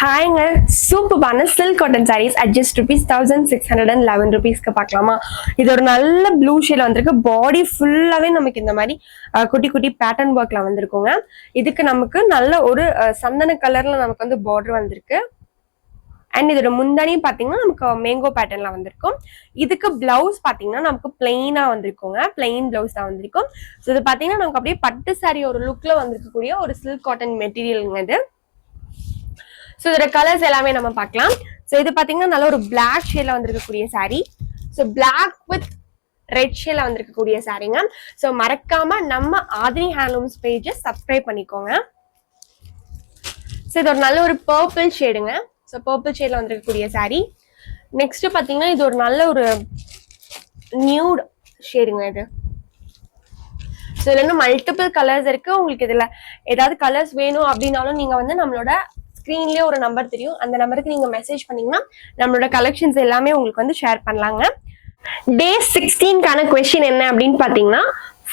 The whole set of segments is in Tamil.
ஹாய்ங்க, சூப்பரான silk cotton saris at just ₹1611 ருபீஸ்க்கு பார்க்கலாமா? இது ஒரு நல்ல ப்ளூ ஷேட்ல வந்திருக்கு. பாடி ஃபுல்லாவே நமக்கு இந்த மாதிரி குட்டி குட்டி பேட்டர்ன் ஒர்க்ல வந்திருக்குங்க. இதுக்கு நமக்கு நல்ல ஒரு சந்தன கலர்ல நமக்கு வந்து பார்டர் வந்திருக்கு. அண்ட் இதோட முந்தானியும் பாத்தீங்கன்னா நமக்கு மேங்கோ பேட்டர்ன்ல வந்திருக்கும். இதுக்கு பிளவுஸ் பாத்தீங்கன்னா நமக்கு பிளெயினா வந்திருக்குங்க. பிளெயின் பிளவுஸ் தான் வந்திருக்கும். ஸோ இது பாத்தீங்கன்னா நமக்கு அப்படியே பட்டு சாரி ஒரு லுக்ல வந்திருக்கக்கூடிய ஒரு சில்க் காட்டன் மெட்டீரியலுங்க இது. ஸோ இதோட கலர்ஸ் எல்லாமே நம்ம பார்க்கலாம். ஸோ இது பார்த்தீங்கன்னா நல்ல ஒரு பிளாக் ஷேட்ல வந்திருக்கக்கூடிய sari. So black with red ஷேட்ல வந்திருக்கக்கூடிய சாரீங்க. ஸோ மறக்காம நம்ம ஆதினி ஹேண்ட்லூம்ஸ் பேஜை சப்ஸ்கிரைப் பண்ணிக்கோங்க. ஸோ இது ஒரு நல்ல ஒரு பர்பிள் ஷேடுங்க. ஸோ பர்பிள் ஷேட்ல வந்திருக்கக்கூடிய சாரீ. நெக்ஸ்ட் பார்த்தீங்கன்னா இது ஒரு நல்ல ஒரு நியூட் ஷேடுங்க இது. ஸோ இதுல இன்னும் மல்டிபிள் கலர்ஸ் இருக்கு. உங்களுக்கு இதுல ஏதாவது கலர்ஸ் வேணும் அப்படின்னாலும் நீங்க வந்து நம்மளோட ஸ்கிரீன்லயே ஒரு நம்பர் தெரியும். அந்த நம்பருக்கு நீங்க மெசேஜ் பண்ணீங்கன்னா நம்மளோட கலெக்ஷன்ஸ் எல்லாமே உங்களுக்கு வந்து ஷேர் பண்ணலாங்க. டே 16க்கான கொஸ்டின் என்ன அப்படின்னு பாத்தீங்கன்னா,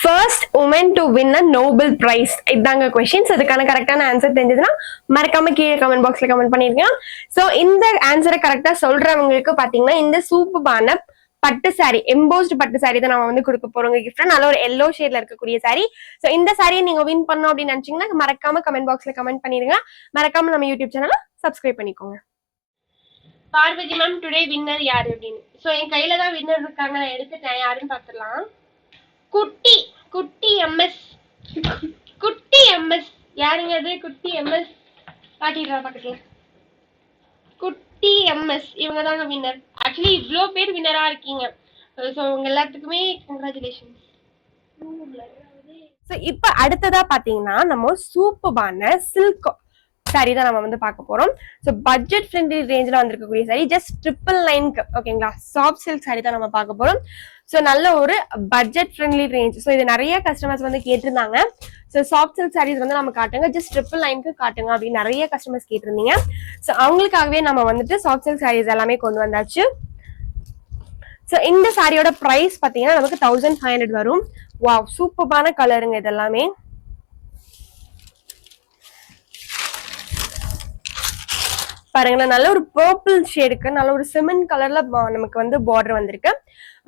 first woman to win a Nobel prize இதாங்க கொஸ்டின்ஸ். அதுக்கான கரெக்டான ஆன்சர் தெரிஞ்சதுன்னா மறக்காம கீழே கமெண்ட் பாக்ஸ்ல கமெண்ட் பண்ணிருக்கேன். ஸோ இந்த ஆன்சரை கரெக்டா சொல்றவங்களுக்கு பாத்தீங்கன்னா இந்த சூப்பரான பட்டு சாரி, எம்போஸ்ட் பட்டு சாரி தான் நம்ம வந்து கொடுக்க போறோங்க கிஃப்ட். நல்ல ஒரு எல்லோ ஷேட்ல இருக்கக்கூடிய சாரி. சோ இந்த சாரியை நீங்க வின் பண்ணோம் அப்படின்னு நினைச்சீங்கன்னா மறக்காம கமெண்ட் பாக்ஸ்ல கமெண்ட் பண்ணிருங்க. மறக்காம நம்ம யூடியூப் சேனலை சப்ஸ்கிரைப் பண்ணிக்கோங்க. பார்வதி மேம், டுடே வின்னர் யாரு அப்படின்னு. சோ என் கையில தான் வின்னர் இருக்காங்க, நான் எடுத்துட்டேன். யாருன்னு பாத்துடலாம். குட்டி குட்டி எம்எஸ். குட்டி எம்எஸ் யாருங்க அது? குட்டி எம்எஸ் காட்டிடுறா பக்கத்துல. குட்டி எம்எஸ் இவங்க தாங்க வின்னர். ஆக்சுவலி இவ்வளோ பேர் வின்னரா இருக்கீங்க. ஸோ உங்க எல்லாத்துக்குமே கங்க்ராச்சுலேஷன்ஸ். ஸோ இப்போ அடுத்ததா பாத்தீங்கன்னா நம்ம சூப்பரான சில்க் சாரி தான் நம்ம வந்து பார்க்க போறோம். ஸோ பட்ஜெட் ஃப்ரெண்ட்லி ரேஞ்சில் வந்திருக்கக்கூடிய சாரி ஜஸ்ட் 999க்கு ஓகேங்களா. சாஃப்ட் சில்க் சாரி தான் நம்ம பார்க்க போறோம். ஸோ நல்ல ஒரு பட்ஜெட் ஃப்ரெண்ட்லி ரேஞ்ச். ஸோ இது நிறைய கஸ்டமர்ஸ் வந்து கேட்டிருந்தாங்க. ஸோ சாஃப்ட் சில்க் சாரீஸ் வந்து நம்ம காட்டுங்க, ஜஸ்ட் 999க்கு காட்டுங்க அப்படின்னு நிறைய கஸ்டமர்ஸ் கேட்டிருந்தீங்க. ஸோ அவங்களுக்காகவே நம்ம வந்துட்டு சாஃப்ட் சில்க் சாரீஸ் எல்லாமே கொண்டு வந்தாச்சு. ஸோ இந்த சாரியோட ப்ரைஸ் பார்த்தீங்கன்னா நமக்கு 1500 வரும். வாவ், சூப்பரான கலருங்க இதெல்லாமே. பாருங்களேன், நல்ல ஒரு பர்பிள் ஷேடுக்கு நல்ல ஒரு சிமெண்ட் கலர்ல நமக்கு வந்து பார்டர் வந்திருக்கு.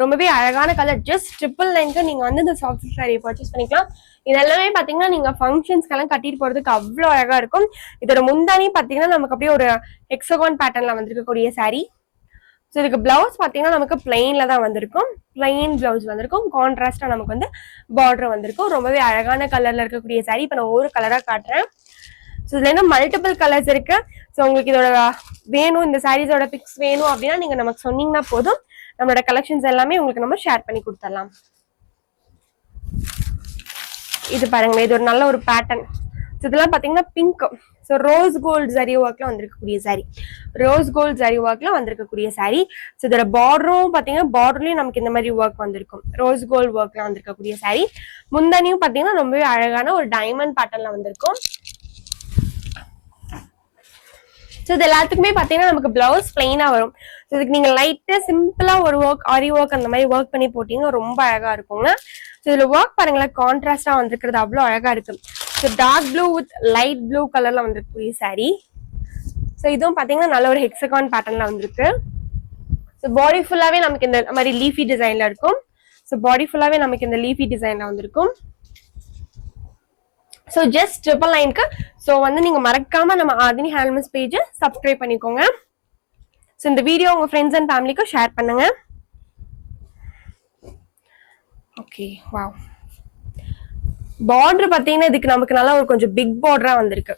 ரொம்பவே அழகான கலர். ஜஸ்ட் 999க்கு நீங்க வந்து இந்த சாஃப்ட் சில்க் சாரியை பர்ச்சேஸ் பண்ணிக்கலாம். இதெல்லாமே பாத்தீங்கன்னா நீங்க ஃபங்க்ஷன்ஸ்க்கெல்லாம் கட்டிட்டு போறதுக்கு அவ்வளோ அழகா இருக்கும். இதோட முந்தானி பாத்தீங்கன்னா நமக்கு அப்படியே ஒரு ஹெக்ஸாகான் பேட்டர்ன்ல வந்திருக்கக்கூடிய சாரி. ஸோ இதுக்கு பிளவுஸ் பார்த்தீங்கன்னா நமக்கு பிளெயின்ல தான் வந்திருக்கும். பிளெயின் பிளவுஸ் வந்திருக்கும். கான்ட்ராஸ்டா நமக்கு வந்து பார்டர் வந்திருக்கும். ரொம்பவே அழகான கலர்ல இருக்கக்கூடிய சாரி. இப்போ நான் ஒரு கலரா காட்டுறேன். ஸோ இதுல என்ன மல்டிபிள் கலர்ஸ் இருக்கு. ஸோ உங்களுக்கு இதோட வேணும், இந்த சாரீஸோட பிக்ஸ் வேணும் அப்படின்னா நீங்க நமக்கு சொன்னீங்கன்னா போதும், நம்மளோட கலெக்ஷன்ஸ் எல்லாமே உங்களுக்கு நம்ம ஷேர் பண்ணி கொடுத்துடலாம். இது பாருங்க, இது ஒரு நல்ல ஒரு பேட்டர்ன். ஸோ இதெல்லாம் பாத்தீங்கன்னா pink. So rose gold zari ஒர்க்ல வந்திருக்கக்கூடிய சாரி. ரோஸ் கோல்டு ஜரி ஒர்க்ல வந்திருக்கக்கூடிய சாரி. ஸோ இதோட பார்டரும் பாத்தீங்கன்னா பார்டர்லயும் நமக்கு இந்த மாதிரி ஒர்க் வந்திருக்கும். ரோஸ் கோல்டு ஒர்க்ல வந்திருக்கக்கூடிய சாரி. முந்தானியும் பாத்தீங்கன்னா ரொம்பவே அழகான ஒரு டைமண்ட் பேட்டர்ன்ல வந்திருக்கும். ஸோ இது எல்லாத்துக்குமே பாத்தீங்கன்னா நமக்கு பிளவுஸ் பிளெயினா வரும். ஸோ இதுக்கு நீங்க லைட்டா சிம்பிளா ஒரு ஒர்க், ஆரி ஒர்க் அந்த மாதிரி ஒர்க் பண்ணி போட்டீங்கன்னா ரொம்ப அழகா இருக்குங்க. ஸோ இதுல ஒர்க் பாருங்களேன், கான்ட்ராஸ்டா வந்திருக்கிறது அவ்வளோ அழகா இருக்கு. So dark blue with light blue கலர்ல வந்திருக்கக்கூடிய சாரி. ஸோ இதுவும் பாத்தீங்கன்னா நல்ல ஒரு ஹெக்ஸாகான் பேட்டர்ன்ல வந்திருக்கு. ஸோ பாடி ஃபுல்லாவே நமக்கு இந்த மாதிரி லீஃபி டிசைன்ல இருக்கும். ஸோ பாடி ஃபுல்லாவே நமக்கு இந்த லீஃபி டிசைன்ல வந்திருக்கும். So just 999க்கு. ஸோ வந்து நீங்க மறக்காம நம்ம ஆதினி ஹேண்ட்லூம்ஸ் பேஜை சப்ஸ்கிரைப் பண்ணிக்கோங்க. ஸோ இந்த வீடியோ உங்க ஃப்ரெண்ட்ஸ் அண்ட் ஃபேமிலிக்கு ஷேர் பண்ணுங்க. Okay, wow. பார்டர் பாத்தீங்கன்னா இதுக்கு நமக்கு நல்லா ஒரு கொஞ்சம் பிக் பார்டரா வந்திருக்கு.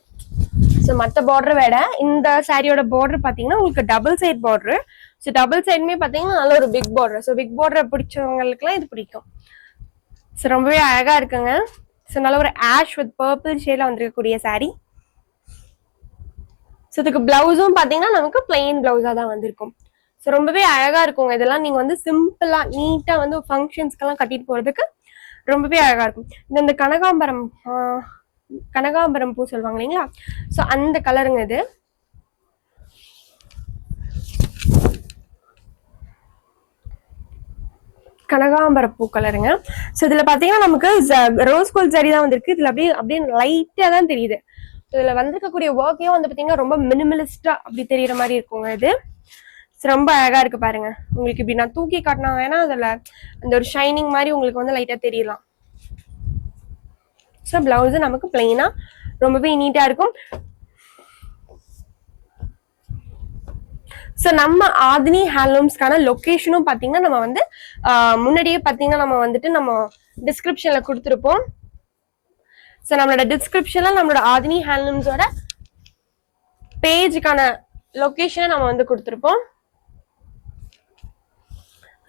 ஸோ மற்ற பார்டர் விட இந்த சாரியோட பார்டர் பாத்தீங்கன்னா உங்களுக்கு double side border. So double சைடுமே பாத்தீங்கன்னா நல்ல ஒரு big border. So big border பிடிச்சவங்களுக்குலாம் இது பிடிக்கும். ஸோ ரொம்பவே அழகா இருக்குங்க. ஸோ நல்ல ஒரு ஆஷ் வித் பர்பிள் ஷேட்ல வந்திருக்கக்கூடிய சாரி. ஸோ இதுக்கு பிளவுஸும் பாத்தீங்கன்னா நமக்கு பிளெயின் பிளவுஸா தான் வந்திருக்கும். ஸோ ரொம்பவே அழகா இருக்குங்க. இதெல்லாம் நீங்க வந்து சிம்பிளா நீட்டா வந்து ஃபங்க்ஷன்ஸ்க்கெல்லாம் கட்டிட்டு போறதுக்கு ரொம்பவே அழகா இருக்கும். இந்த கனகாம்பரம் கனகாம்பரம் பூ சொல்லுவாங்க இல்லைங்களா. ஸோ அந்த கலருங்க இது. கனகாம்பர பூ கலருங்க. ஸோ இதுல பாத்தீங்கன்னா நமக்கு ரோஸ் கோல்ட் சாரி தான் வந்திருக்கு. இதுல அப்படியே அப்படியே லைட்டா தான் தெரியுது. இதுல வந்திருக்கக்கூடிய ஒர்க்கையும் வந்து பாத்தீங்கன்னா ரொம்ப மினிமலிஸ்டா அப்படி தெரியற மாதிரி இருக்குங்க இது. ரொம்ப அழகா இருக்கு பாருங்க. உங்களுக்கு இப்படி நான் தூக்கி காட்டினா வேணா அதுல அந்த ஒரு ஷைனிங் மாதிரி உங்களுக்கு வந்து லைட்டா தெரியலாம். ஸோ பிளவுஸ் நமக்கு பிளெயினா ரொம்பவே நீட்டா இருக்கும். ஸோ நம்ம ஆதினி ஹேண்ட்லூம்ஸ்க்கான லொக்கேஷனும் பார்த்தீங்கன்னா நம்ம வந்து முன்னாடியே பார்த்தீங்கன்னா நம்ம வந்துட்டு நம்ம டிஸ்கிரிப்ஷன்ல கொடுத்துருப்போம். ஸோ நம்மளோட டிஸ்கிரிப்ஷன்ல நம்மளோட ஆதினி ஹேண்ட்லூம்ஸோட பேஜுக்கான லொக்கேஷனை நம்ம வந்து கொடுத்துருப்போம்.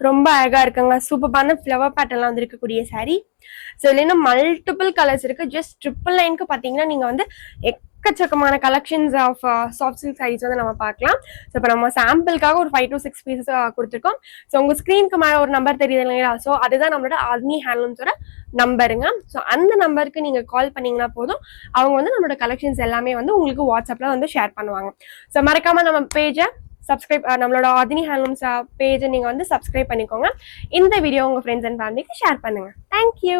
ரொம்ப அழகா இருக்குங்க. சூப்பரான ஃப்ளவர் பேட்டர்ன்லாம் வந்து இருக்கக்கூடிய சாரீ. ஸோ இதுல இன்னும் மல்டிபிள் கலர்ஸ் இருக்கு. ஜஸ்ட் 999க்கு பாத்தீங்கன்னா நீங்க வந்து எக்கச்சக்கமான collections of soft silk saris வந்து நம்ம பார்க்கலாம். ஸோ இப்போ நம்ம சாம்பிளுக்காக ஒரு 5 to 6 பீசஸ் கொடுத்துருக்கோம். ஸோ உங்க ஸ்கிரீனுக்கு மேலே ஒரு நம்பர் தெரியுது இல்லைங்களா? ஸோ அதுதான் நம்மளோட ஆதினி ஹேண்ட்லூம்ஸோட நம்பருங்க. ஸோ அந்த நம்பருக்கு நீங்க கால் பண்ணீங்கன்னா போதும், அவங்க வந்து நம்மளோட கலெக்ஷன்ஸ் எல்லாமே வந்து உங்களுக்கு வாட்ஸ்அப்ல வந்து ஷேர் பண்ணுவாங்க. ஸோ மறக்காம நம்ம பேஜை சப்ஸ்கிரைப், நம்மளோட ஆதினி ஹேண்ட்லூம்ஸ் பேஜை நீங்க வந்து சப்ஸ்கிரைப் பண்ணிக்கோங்க. இந்த வீடியோ உங்க ஃப்ரெண்ட்ஸ் அண்ட் ஃபேமிலிக்கு ஷேர் பண்ணுங்க. தேங்க்யூ.